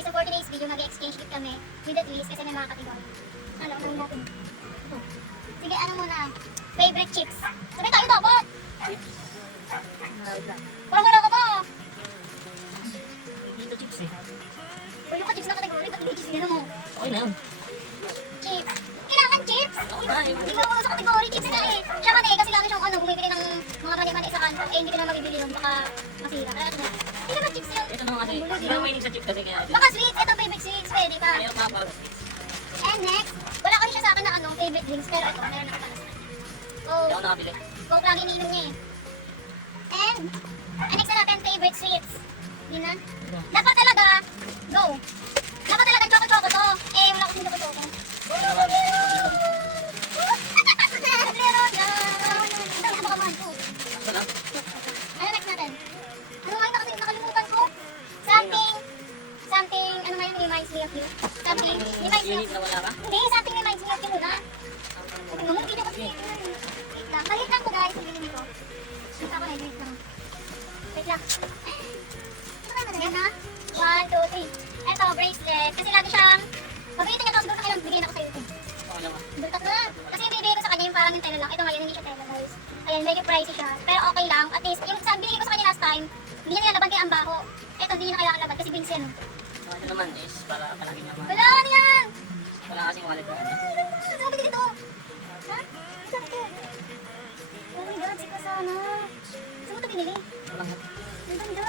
guys, so for today's video, mag-exchange gift kami with the twist kasi may mga kategory. Ano, ano natin? Sige, ano muna? Favorite chips. Sabay tayo dapat! Parang wala ka ba? Dito chips eh. Uy, yung chips na kategory, ba't hindi chips yun mo? Okay na yun. Chips. Kailangan chips! Oo na, eh. Hindi mo sa kategory, chips na eh. Siya man eh, kasi lagi siyang bumibili ng mga mani-mani sa kanto. Eh, hindi ko na mabibili yun, baka masira. Kaya ito na. Hindi naman chips yun. Ito naman kasi, hindi ako mahilig sa chips kasi kaya. Baka sweet, ito favorite sweets, pwede pa. Ayaw pa ako. And next, wala kasi siya sa akin na favorite drinks, pero ito, meron ako para sa kanya. Hindi ako nakabili. Coke lagi iniinom niya eh. And, next na natin, favorite sweets. Yun na. Dapat talaga, go. Dapat talaga choco-choco to. Eh, wala kasing choco-choco. Meron na. Ang dami baka ko. Ito lang. Ano next natin? Ano nga yung nakalimutan ko? Something, ano nga yung reminds me of you? Something, reminds me of Unit na wala ka? Hindi, something reminds me of you muna. Sabi mo, video kasi. Wait lang. Maliit lang ko guys, hindi ko. Wait ako na, wait lang. Wait lang. Ito kayo madali na? 1, 2, 3. Eto, bracelet. Kasi lagi siyang, mabili niya ito, siguro kailang bigyan ako sa'yo ito. Okay lang ka. Bultak na. Kasi yung bibigay ko sa kanya yung parang yung tela lang. Ito ngayon, hindi siya tela guys. Ayan, medyo pricey siya. Pero okay lang. At least, yung sa bigay ko sa kanya last time, hindi niya nilalaban kaya ang baho. Ito, hindi niya na kailangan laban kasi Vince yan. So, ito naman is para palagi niya Wala, ano yan? wala kasing wallet na ano. Saan ka bigyan ito? Ha? Saan ito? Oh my God, sika sana. Saan mo ito binili? Walang Ang ganda!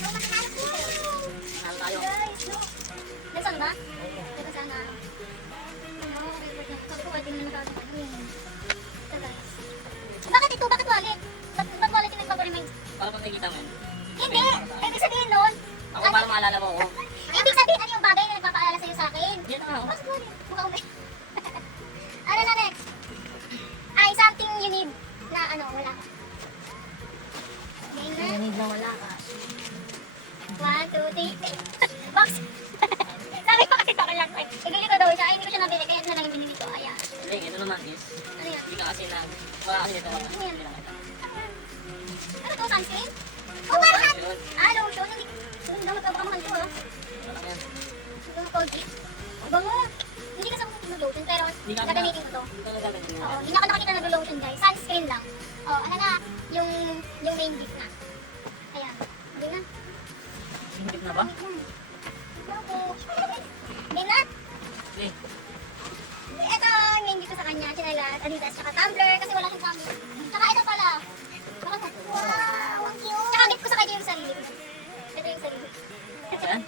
Oh, matanalo ko! Mahal tayo. Guys, no? Nasaan ba? Diba sana? Ano, sabi ko, pwede na nagkakaroon ko. Ito guys. Bakit ito? Bakit wallet? Ba't wallet yung nagpaparimain? Para pag nakikita mo yun. Hindi! Ibig sabihin nun, Ako para maalala mo ako. ibig sabihin ano yung bagay na nagpapaalala sa'yo sa akin? Yan na ako. Bakit wallet? Mukha ko ba? Ano na next? Ay, something you need na ano, wala ka. Game na? Need na wala ka. 1, 2, 3. Box! Sabi ko kasi baka lang. Ibili ko daw siya. Ay, hindi ko siya nabili. Kaya ito na lang yung binili ko. Ayan. Hindi, ito naman is, Ano yan? hindi ka kasi na, wala kasi dito. Ano yan? Hindi lang ito. Ano to? Sunscreen? Oh, parang! Yun. Ah, lotion. Hindi. Hindi daw magpapamahal to, ha? Ito lang yan. Hindi ko mag-cold. Ang bango. Hindi kasi ako mag-lotion. Pero Hindi ka gagamitin ko to. Ito na gagawin mo. Oo, hindi ako nakakita ng lotion, guys. Sunscreen lang. Oh, ano na? Yung main gift na. Ayan. Hindi na. Hingit na ba? Hindi na. Sige. Ito, yung main gift ko sa kanya. Chinelas, Adidas, tsaka tumbler. Kasi wala siyang tumbler. Tsaka ito pala. Wow, ang cute. Tsaka gift ko sa kanya yung sarili ko. Ito yung sarili. Saan?